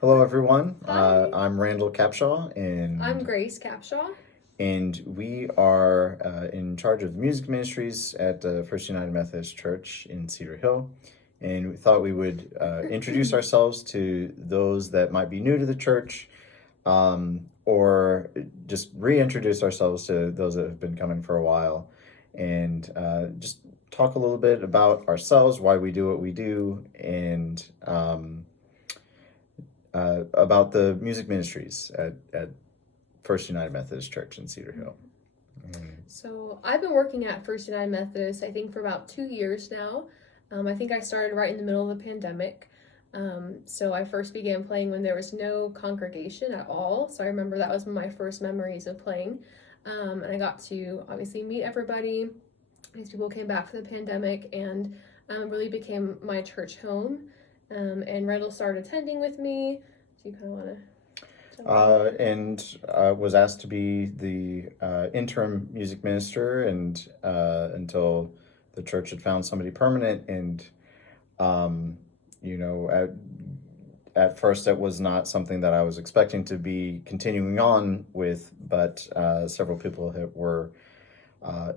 Hello, everyone. Hi, I'm Randall Capshaw, I'm and Grace Capshaw. we are in charge of music ministries at the First United Methodist Church in Cedar Hill. And we thought we would introduce ourselves to those that might be new to the church, or just reintroduce ourselves to those that have been coming for a while, and just talk a little bit about ourselves, why we do what we do, and about the music ministries at First United Methodist Church in Cedar Hill. So I've been working at First United Methodist, I think, for about 2 years now. I think I started right in the middle of the pandemic. So I first began playing when there was no congregation at all. So I remember that was my first memories of playing. And I got to obviously meet everybody. These people came back from the pandemic and really became my church home. And Randall started attending with me. Do you kind of want to jump in? And was asked to be the interim music minister, and until the church had found somebody permanent. And you know, at first that was not something that I was expecting to be continuing on with, but several people were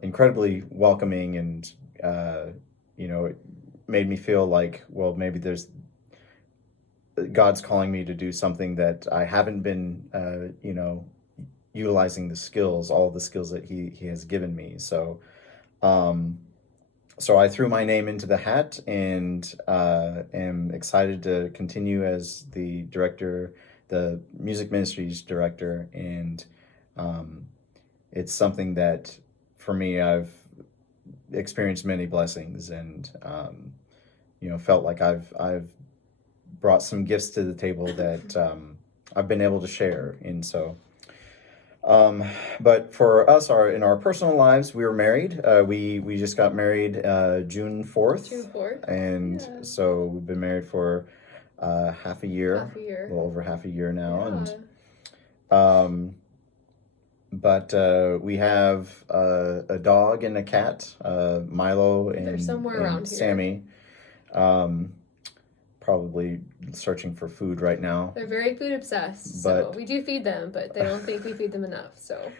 incredibly welcoming, and it made me feel like, well, maybe there's God's calling me to do something that I haven't been, utilizing all the skills that He has given me. Um, so I threw my name into the hat, and am excited to continue as the director, the music ministries director, and it's something that, for me, I've experienced many blessings, and felt like I've brought some gifts to the table that I've been able to share. And so, but for us, in our personal lives, we were married. We just got married June 4th. June 4th. And Yeah. so we've been married for half a year, Half a year. a little over half a year now. Yeah. And but we have a dog and a cat, Milo They're somewhere around here. Sammy. Probably searching for food right now. They're very food obsessed, so we do feed them, but they don't think we feed them enough. So,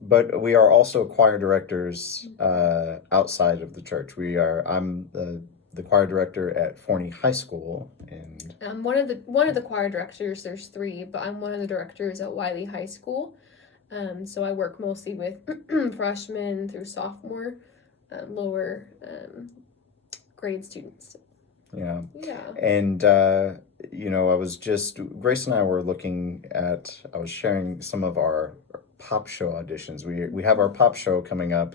but we are also choir directors outside of the church. I'm the choir director at Forney High School, and I'm one of the choir directors. There's three, but I'm one of the directors at Wiley High School. So I work mostly with freshmen through sophomore, lower grade students. Yeah. Yeah. And Grace and I were I was sharing some of our pop show auditions. We have our pop show coming up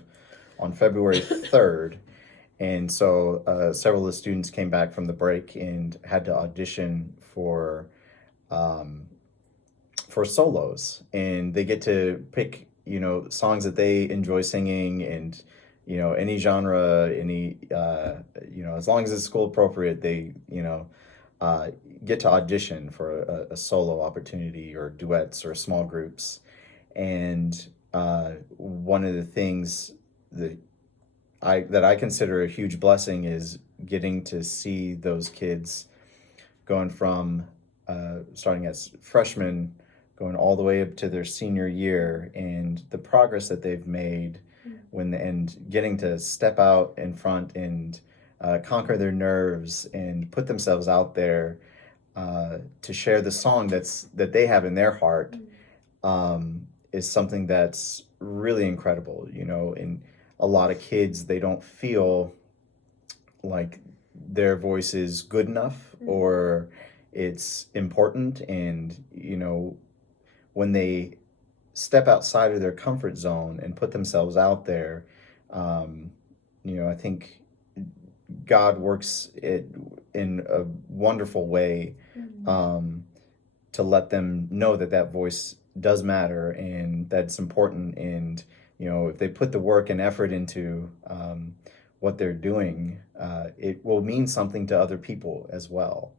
on February 3rd. And so several of the students came back from the break and had to audition for solos, and they get to pick, songs that they enjoy singing, and any genre, as long as it's school appropriate, they get to audition for a solo opportunity, or duets, or small groups. And one of the things that I consider a huge blessing is getting to see those kids going from starting as freshmen, going all the way up to their senior year, and the progress that they've made and getting to step out in front and conquer their nerves and put themselves out there to share the song that they have in their heart, is something that's really incredible. In a lot of kids, they don't feel like their voice is good enough or it's important, and when they step outside of their comfort zone and put themselves out there, I think God works it in a wonderful way, to let them know that voice does matter and that's important. And if they put the work and effort into what they're doing, it will mean something to other people as well.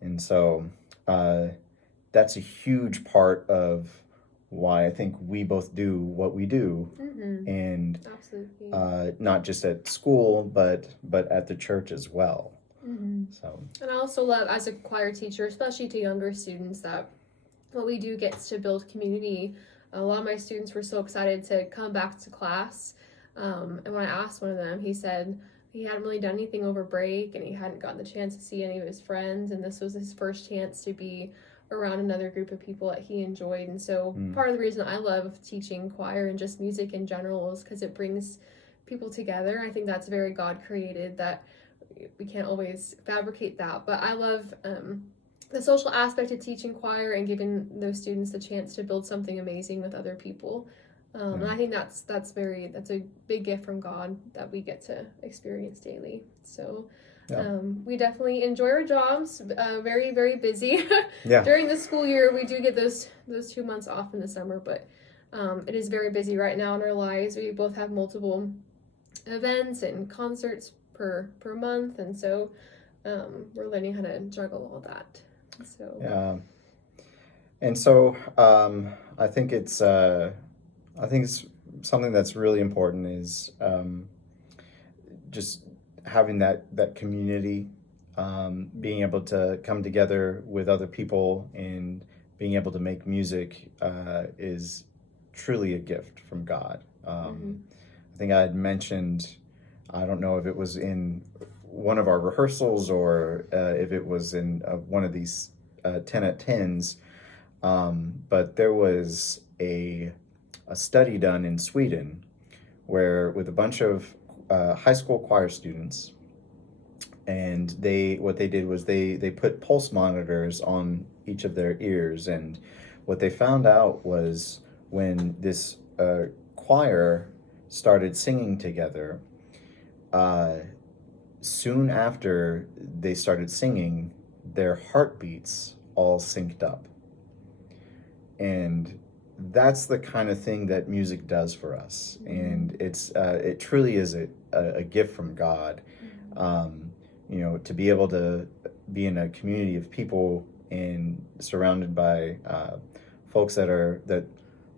And so that's a huge part of why I think we both do what we do, and Absolutely. not just at school, but at the church as well. So And I also love, as a choir teacher, especially to younger students, that what we do gets to build community. A lot of my students were so excited to come back to class. And when I asked one of them, he said he hadn't really done anything over break and he hadn't gotten the chance to see any of his friends. And this was his first chance to be around another group of people that he enjoyed. And so part of the reason I love teaching choir and just music in general is because it brings people together. I think that's very God created, that we can't always fabricate that. But I love the social aspect of teaching choir and giving those students the chance to build something amazing with other people. And I think that's a big gift from God that we get to experience daily. So we definitely enjoy our jobs. Very, very busy. During the school year, we do get those 2 months off in the summer, but it is very busy right now in our lives. We both have multiple events and concerts per month, and so we're learning how to juggle all that. So and so I think it's something that's really important is just having that community, being able to come together with other people and being able to make music is truly a gift from God. I think I had mentioned, I don't know if it was in one of our rehearsals or if it was in one of these 10 at 10s, but there was a study done in Sweden where with a bunch of high school choir students, and what they did was they put pulse monitors on each of their ears, and what they found out was when this choir started singing together, soon after they started singing, their heartbeats all synced up. And that's the kind of thing that music does for us. And it truly is a gift from God. To be able to be in a community of people and surrounded by folks that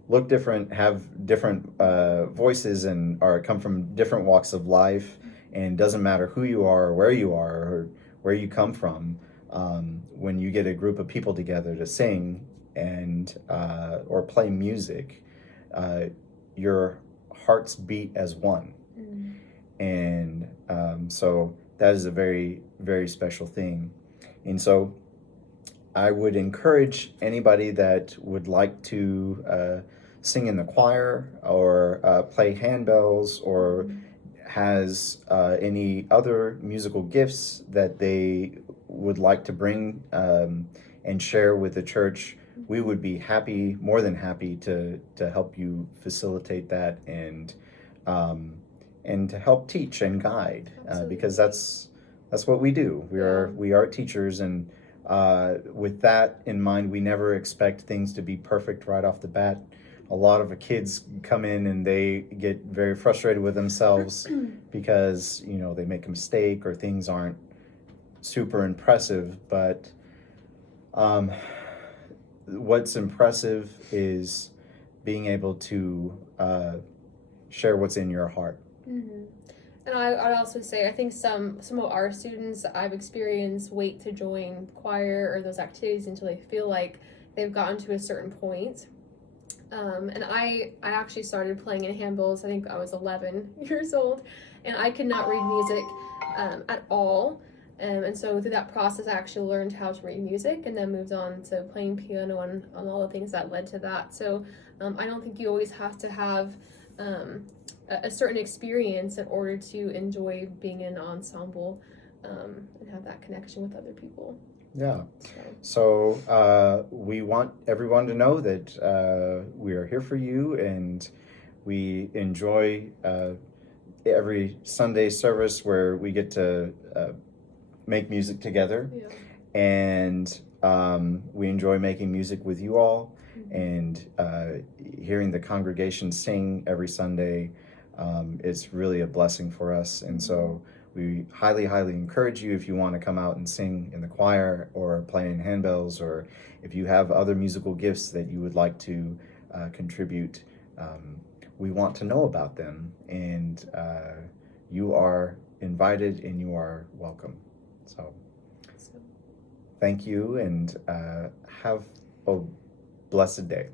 look different, have different voices, and come from different walks of life, and doesn't matter who you are or where you come from. When you get a group of people together to sing and or play music, your hearts beat as one. And so that is a very, very special thing. And so I would encourage anybody that would like to sing in the choir or play handbells or has any other musical gifts that they would like to bring and share with the church. We would be more than happy to help you facilitate that and to help teach and guide, because that's what we do. We are teachers, and with that in mind, we never expect things to be perfect right off the bat. A lot of the kids come in and they get very frustrated with themselves because they make a mistake or things aren't super impressive. But what's impressive is being able to share what's in your heart. And I'd also say, I think some of our students I've experienced wait to join choir or those activities until they feel like they've gotten to a certain point. And I actually started playing in handbells, I think I was 11 years old, and I could not read music at all. And so through that process, I actually learned how to read music and then moved on to playing piano and on all the things that led to that. So I don't think you always have to have a certain experience in order to enjoy being in an ensemble and have that connection with other people. Yeah. So we want everyone to know that we are here for you, and we enjoy every Sunday service where we get to make music together. And we enjoy making music with you all, and hearing the congregation sing every Sunday. It's really a blessing for us, and so we highly, highly encourage you, if you want to come out and sing in the choir or play in handbells, or if you have other musical gifts that you would like to contribute, we want to know about them, and you are invited and you are welcome. So So, thank you, and have a blessed day.